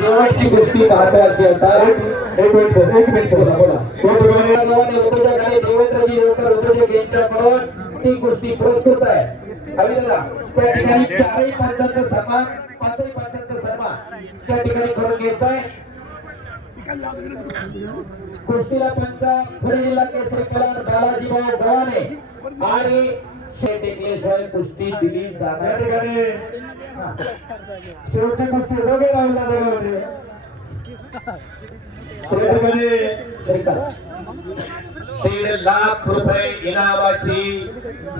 शेवटची गोष्टी महत्वाची असतात. एक मिनिट बोला. देवेंद्रजी होळकर उद्योजक यांच्याकडून ती गोष्टी पुरस्कृत आहे. त्या ठिकाणी चारही पंचांचा सन्मान, पाचही पंचांचा सन्मान त्या ठिकाणी करून घेत आहे. कुस्तीला पंचा पुणे जिल्हा केसरी कलाकार बालाजीभाऊ गव्हाणे आणि टेकलेशिवाय कुस्ती दिली जाणार. शेवटी कुस्ती दोघे लावला जगामध्ये सरकार 1.5 लाख रुपये इनामाची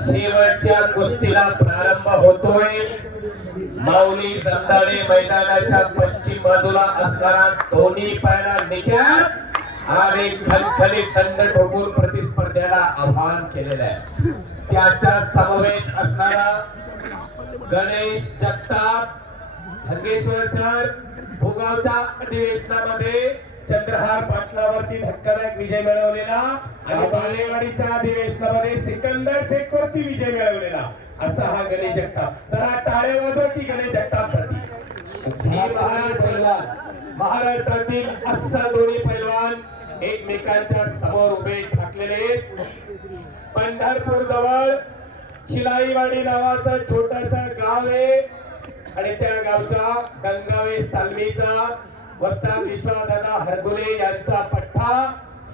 शेवटच्या कुस्तीला प्रारंभ होतोय. माऊली जमदाडे मैदानाच्या पश्चिम बाजूला असणारा दोन्ही पायरा निकाल आणि खणखणीत दंड ठोकून प्रतिस्पर्ध्याला आव्हान केलेलं आहे. त्याच्या समवेत असणारा गणेश जगताप धनगेश्वर सर भोगावच्या अधिवेशनामध्ये चंद्रहार पाटलावरती धक्कादायक विजय मिळवलेला आणि बालेवाडीच्या अधिवेशनामध्ये सिकंदर शेखवरती विजय मिळवलेला असा हा गणेश जगताप. तर हा टाळे वाजवा की गणेश जगतापसाठी. महाराष्ट्रातील अस्सल दोन्ही पैलवान एकमेकांच्या समोर उभे ठाकलेले आहेत. पंढरपूर जवळ शिलाईवाडी नावाचं छोटसं गाव आहे आणि त्या गावचा गंगावे तालमीचा वस्ताद विश्वदादा हरगुले यांचा पठ्ठा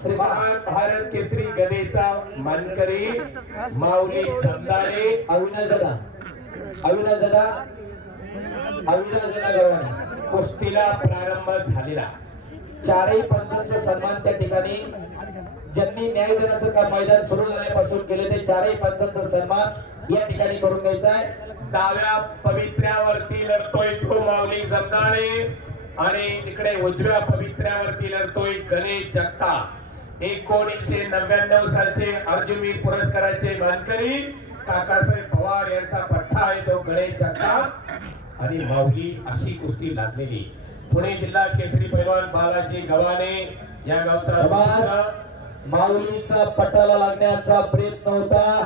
श्री महान भारत केसरी गदेचा मानकरी माऊली जमदाडे अविनाश दादा गव्हाणे कुस्तीला प्रारंभ झालेला. चारही पंचांचा सन्मान त्या ठिकाणी ज्यांनी न्याय देण्याचं काम मैदान सुरू झाल्यापासून केले ते चारही पंचांचा सन्मान या ठिकाणी करून घ्यायचा आहे. डाव्या पवित्र्यावरती लढतोय तो माऊली जमदाडे आणि इकडे उजव्या पवित्र्यावरती लढतोय गणेश जगताप. 1999 सालचे अर्जुनवीर पुरस्काराचे मानकरी काकासाहेब पवार यांचा पठ्ठा आहे तो गणेश जगताप आणि माऊली अशी कुस्ती लागलेली. पुणे जिल्हा केसरी पैलवान बालाजी गव्हाणे या गावचा माऊलीचा पटाला लागण्याचा प्रयत्न होता.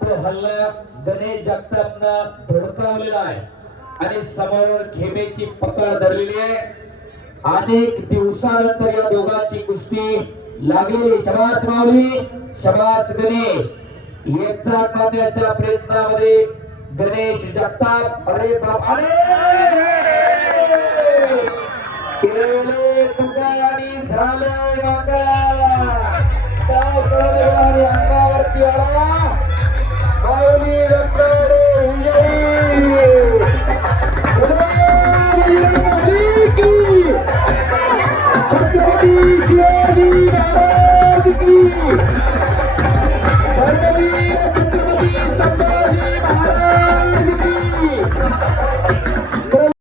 तो हल्ला गणेश जगतापनं धडकावलेला आहे आणि समोर खेमेची पकड धरलेली आहे. अनेक दिवसानंतर या दोघांची कुस्ती लागलेली. शबास माऊली, शबास गणेश. एकदा करण्याच्या प्रयत्नामध्ये गणेश जगताप अरे बाप केले तुका आणि झालं अंगावरती आला माऊली